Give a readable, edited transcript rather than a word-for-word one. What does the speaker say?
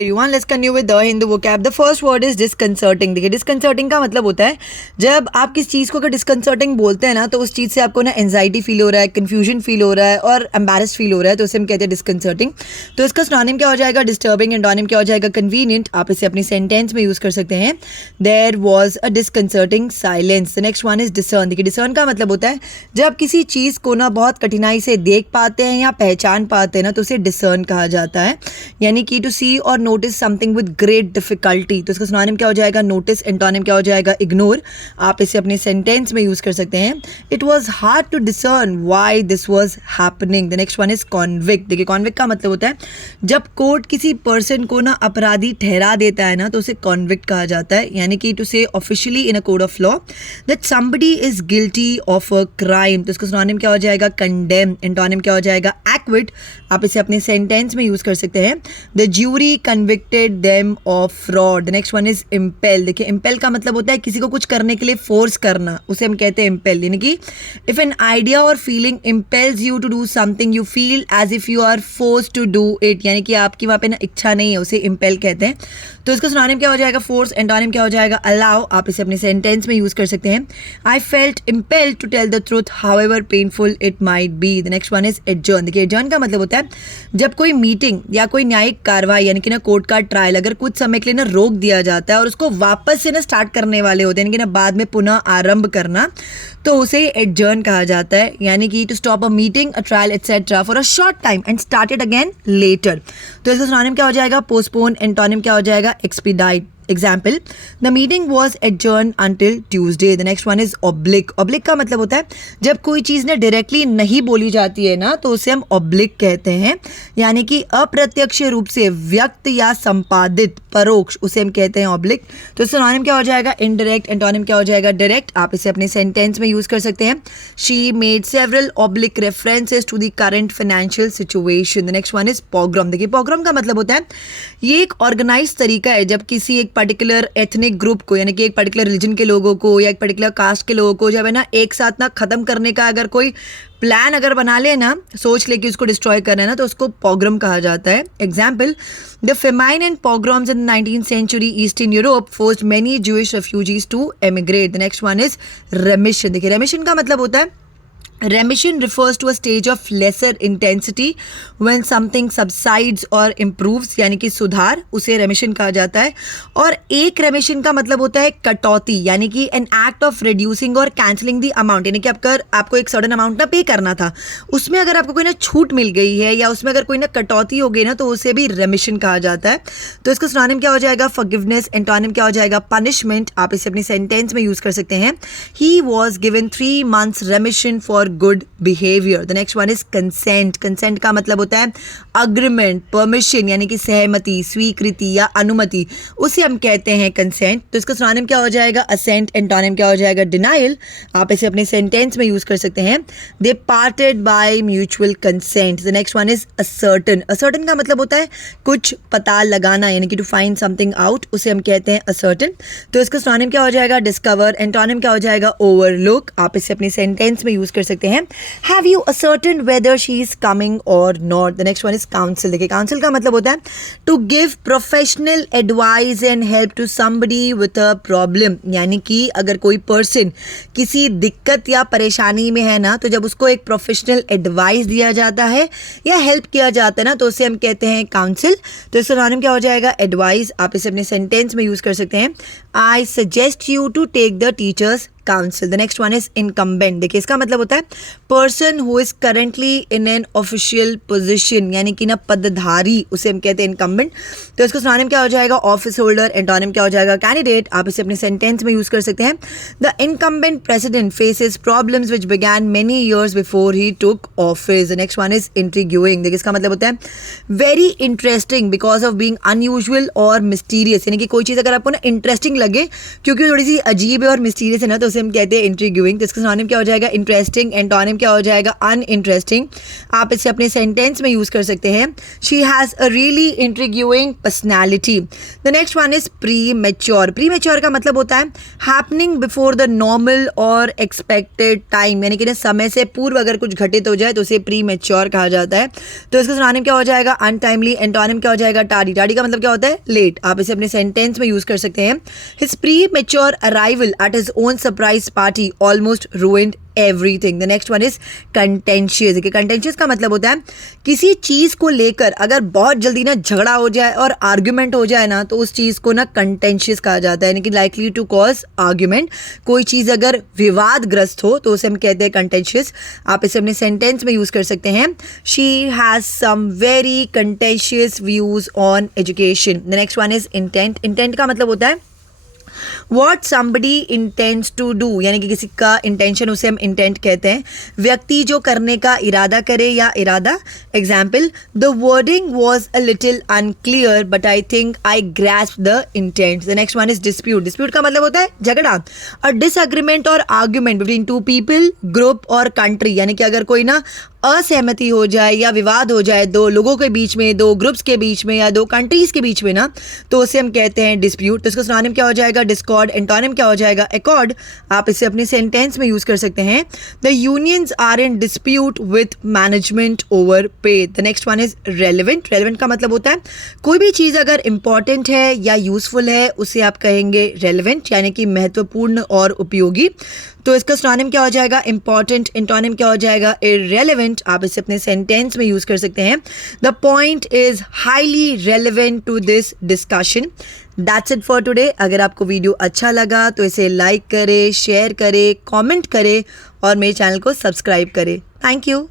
everyone, let's continue with the Hindu vocab. The first word is disconcerting. देखिए disconcerting का मतलब होता है जब आप किस चीज़ को अगर disconcerting बोलते हैं ना तो उस चीज़ से आपको ना एंजाइटी फील हो रहा है, कन्फ्यूजन फील हो रहा है और एम्बेरस्ड फील हो रहा है, तो उसे हम कहते हैं disconcerting. तो इसका सिनोनिम क्या हो जाएगा? डिस्टर्बिंग. एंटोनिम क्या हो जाएगा? कन्वीनियंट. आप इसे अपनी सेंटेंस में यूज़ कर सकते हैं. There was a disconcerting silence. The next one is discern. देखिए discern का मतलब होता है जब किसी चीज़ को ना बहुत कठिनाई से देख पाते हैं या पहचान पाते हैं ना तो उसे discern कहा जाता है, यानी कि टू सी और notice something with great difficulty. तो इसका सिनोनिम क्या हो जाएगा? नोटिस. एंटोनिम क्या हो जाएगा? इग्नोर. आप इसे अपने सेंटेंस में यूज कर सकते हैं. It was hard to discern why this was happening. The next one is convict. देखिए कॉन्विक्ट का मतलब होता है जब कोर्ट किसी पर्सन को ना अपराधी ठहरा देता है ना तो उसे कॉन्विक्ट कहा जाता है, यानी कि टू से officially in a code of law that somebody is guilty of a crime. तो इसका सिनोनिम क्या हो जाएगा? कंडेम. एंटोनिम क्या हो जाएगा? एक्विट. आप इसे अपने सेंटेंस में यूज कर सकते हैं. The jury convicted them of fraud. The next one is impel. देखिए impel का मतलब होता है किसी को कुछ करने के लिए फोर्स करना, उसे हम कहते हैं impel. यानी कि if an idea or feeling impels you to do something, you feel as if you are forced to do it. यानी कि आपकी वहाँ पे ना इच्छा नहीं है, उसे impel कहते हैं. तो इसका सिनोनिम क्या हो जाएगा? फोर्स. एंटोनिम क्या हो जाएगा? allow. आप इसे अपने सेंटेंस में यूज कर सकते हैं. I felt impelled to tell the truth, however painful it might be. The next one is adjourn. देखिए adjourn का मतलब होता है जब कोई मीटिंग या कोई न्यायिक कार्रवाई यानी कि ना कोर्ट का ट्रायल अगर कुछ समय के लिए ना रोक दिया जाता है और उसको वापस से ना स्टार्ट करने वाले होते हैं, यानी कि ना बाद में पुनः आरंभ करना, तो उसे एडजर्न कहा जाता है, यानी कि to stop a meeting, a trial etcetera for a short time and start it again later. तो इसका सिनोनिम क्या हो जाएगा? पोस्टपोन. एंटोनिम क्या हो जाएगा? Expedite. Example, the meeting was adjourned until Tuesday. The next one is oblique. Oblique का मतलब होता है जब कोई चीज़ ना डायरेक्टली नहीं बोली जाती है ना तो उसे हम oblique कहते हैं, यानी कि अप्रत्यक्ष रूप से व्यक्त या संपादित परोक्ष, उसे हम कहते हैं oblique. तो सिनोनिम क्या हो जाएगा? indirect. एंटोनिम क्या हो जाएगा? direct. आप इसे अपने सेंटेंस में यूज कर सकते हैं. She made several oblique references to the current financial situation. The next one is pogrom. देखिए pogrom का मतलब होता है ये एक ऑर्गेनाइज तरीका है जब किसी एक पर्टिकुलर एथनिक ग्रुप को, यानी कि एक पर्टिकुलर रिलीजन के लोगों को या एक पर्टिकुलर कास्ट के लोगों को जब है ना एक साथ ना खत्म करने का अगर कोई प्लान अगर बना ले ना, सोच ले कि उसको डिस्ट्रॉय करना है ना, तो उसको पॉग्रम कहा जाता है. Example, the famine and pogroms in 19th century eastern Europe forced many Jewish refugees to emigrate. The next one is remission. देखिए रेमिशन का मतलब होता है Remission refers to a stage of lesser intensity when something subsides or improves, यानी कि सुधार, उसे रेमिशन कहा जाता है. और एक रेमिशन का मतलब होता है कटौती, यानी कि एन एक्ट ऑफ रिड्यूसिंग और कैंसिलिंग द अमाउंट, यानी कि आपको एक सर्टेन अमाउंट ना पे करना था, उसमें अगर आपको कोई ना छूट मिल गई है या उसमें अगर कोई ना कटौती हो गई ना तो उसे भी रेमिशन कहा जाता है. तो इसका सिनोनिम क्या हो जाएगा? फॉरगिवनेस. एंटोनिम क्या हो जाएगा? पनिशमेंट. आप इसे अपनी सेंटेंस में यूज कर सकते हैं. He was given 3 months रेमिशन for good behaviour. The next one is consent. Consent का मतलब होता है अग्रीमेंट, परमिशन, यानी कि सहमति, स्वीकृति या अनुमति, उसे हम कहते हैं कंसेंट. तो इसका सिनोनिम क्या हो जाएगा? असेंट. एंटोनिम क्या हो जाएगा? डिनायल. आप इसे अपने सेंटेंस में यूज कर सकते हैं. They parted by mutual consent. The next one is ascertain. Ascertain का मतलब होता है कुछ पता लगाना, यानी कि टू फाइंड समथिंग आउट, उसे हम कहते हैं असर्टन. तो इसका सिनोनिम क्या हो जाएगा? डिस्कवर. एंटोनिम क्या हो जाएगा? ओवरलुक. आप इसे अपनी सेंटेंस में यूज कर सकते हैं. Have you ascertained whether she is coming or not? The next one is counsel. देखिए counsel का मतलब होता है to give professional advice and help to somebody with a problem, यानी कि अगर कोई पर्सन किसी दिक्कत या परेशानी में है ना तो जब उसको एक प्रोफेशनल एडवाइस दिया जाता है या हेल्प किया जाता है ना तो उसे हम कहते हैं काउंसिल. तो इसका नाम क्या हो जाएगा? एडवाइस. आप इसे अपने सेंटेंस में यूज कर सकते हैं. I suggest you to take the teacher's counsel. The next one is incumbent. देखिए इसका मतलब होता है person who is currently in an official position, यानी कि ना पदधारी, उसे हम कहते हैं incumbent. तो इसका सिनोनिम क्या हो जाएगा? Office holder. एंटोनिम क्या हो जाएगा? कैंडिडेट. आप इसे अपने सेंटेंस में यूज कर सकते हैं. The incumbent president faces problems which began many years before he took office. The next one is intriguing. देखिए इसका मतलब होता है very interesting because of being unusual or mysterious, यानी कि कोई चीज़ अगर आपको ना इंटरेस्टिंग लगे क्योंकि थोड़ी सी अजीब है और मिस्टीरियस है ना तो उसे हम कहते हैं इंट्रीग्यूइंग। तो इसका सिनोनिम क्या हो जाएगा? इंटरेस्टिंग। एंटोनिम क्या हो जाएगा? अनइंटरेस्टिंग। आप इसे अपने सेंटेंस में यूज़ कर सकते हैं। She has a really intriguing personality. The next one is premature. Premature का मतलब होता है हैपनिंग बिफोर द नॉर्मल और एक्सपेक्टेड टाइम, यानी कि ना समय से पूर्व अगर कुछ घटित हो जाए तो उसे प्री मैच्योर कहा जाता है। तो इसका सिनोनिम क्या हो जाएगा? अनटाइमली। एंटोनिम क्या हो जाएगा? टार्डी। टार्डी का मतलब क्या होता है? लेट। आप इसे अपने सेंटेंस में यूज कर सकते हैं। His pre mature arrival at his own surprise party almost ruined everything. The next one is contentious. देखिए कंटेंशियस का मतलब होता है किसी चीज़ को लेकर अगर बहुत जल्दी ना झगड़ा हो जाए और आर्ग्यूमेंट हो जाए ना तो उस चीज़ को ना कंटेंशियस कहा जाता है, यानी कि लाइकली टू कॉज आर्ग्यूमेंट। कोई चीज़ अगर विवादग्रस्त हो तो उसे हम कहते हैं कंटेंशियस। आप इसे अपने सेंटेंस में यूज़ कर सकते हैं। She has some very contentious views on education. The next one is intent. Intent का मतलब होता है what somebody intents to do, यानी कि किसी का इंटेंशन उसे हम इंटेंट कहते हैं। व्यक्ति जो करने का इरादा करे या इरादा। Example, the wording was a little unclear but I think I grasp the intent. The next one is dispute. Dispute का मतलब होता है झगड़ा। अ डिसएग्रीमेंट और argument between two people, group और कंट्री, यानी कि अगर कोई ना असहमति हो जाए या विवाद हो जाए दो लोगों के बीच में, दो ग्रुप्स के बीच में या दो कंट्रीज के बीच में ना, तो उसे हम कहते हैं डिस्प्यूट। तो इसका सिनोनिम क्या हो जाएगा? डिस्कॉर्ड। एंटोनिम क्या हो जाएगा? एकॉर्ड। आप इसे अपने सेंटेंस में यूज कर सकते हैं। The unions are in dispute with management over pay. The next one is relevant. Relevant का मतलब होता है कोई भी चीज़ अगर इंपॉर्टेंट है या यूजफुल है उसे आप कहेंगे रेलिवेंट, यानी कि महत्वपूर्ण और उपयोगी। तो इसका सिनोनिम क्या हो जाएगा? इंपॉर्टेंट। एंटोनिम क्या हो जाएगा? इररेलेवेंट। आप इसे अपने सेंटेंस में यूज कर सकते हैं। The point is highly relevant to this discussion. That's it for today. अगर आपको वीडियो अच्छा लगा तो इसे लाइक करें, शेयर करें, कमेंट करें और मेरे चैनल को सब्सक्राइब करें। Thank you.